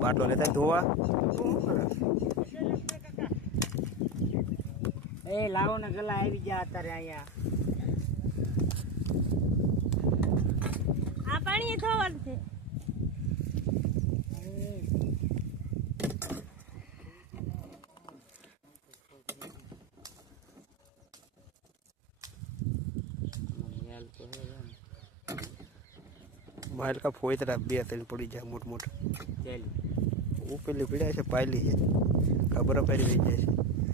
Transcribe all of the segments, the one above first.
બાટલો લેતા ધોવા એ લાવો ને ગલા આવી ગયા અત્યારે અહીંયા આ પાણી ધોવાનું છે માલ કા ફોઈ તરફ બે ત્રણ પડી જાય મોટ મોટ પેલી પીડ્યા છે પાયલી છે ખબર ફેરી થઈ જાય છે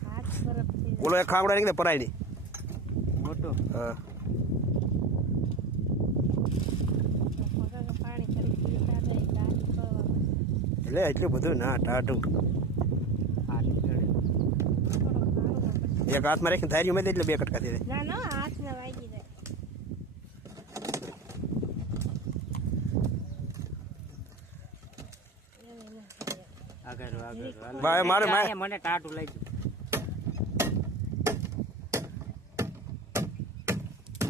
હાથ બરફ થઈ બોલો એક ખાવડા નીકળે પરાય નહીં મોટો હા જાય પાણી કરી પીતા જાય ગાડી પડવા એટલે એટલું બધું ના ટાટું એક હાથમાં રાખીને ધાર્યું મેં એટલે બે કટકા થઈ જાય ના હાથ ને વાગી જાય આગળ ભાઈ મારે મને ટાટું લઈ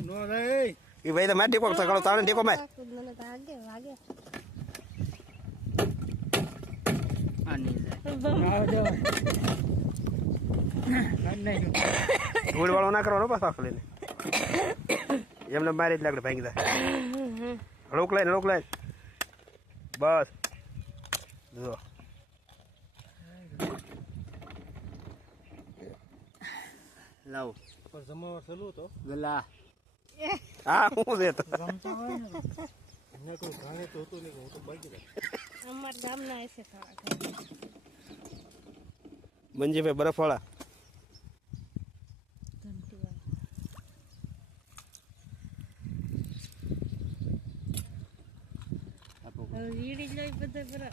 નો રે એ ભાઈ તો મેં ટેકો સકાળો તાણે ટેકો મેં મને તો આગે વાગે ગોળ વાળો ના કરવાનો પાછો આખો લઈને એમને મારી જ લાકડે ભાંગી દે રોક લાઈન બસ જો લાવો પર જમાવર ચાલુ તો ગલા હા હું છે તો રમતા હોય ને એને કોઈ ઘાણે તો હતું નહીં હું તો બાકી રહ્યા અમાર ગામના હશે થોડા મંજીભાઈ બરફવાળા વીડી જ લઈ બધા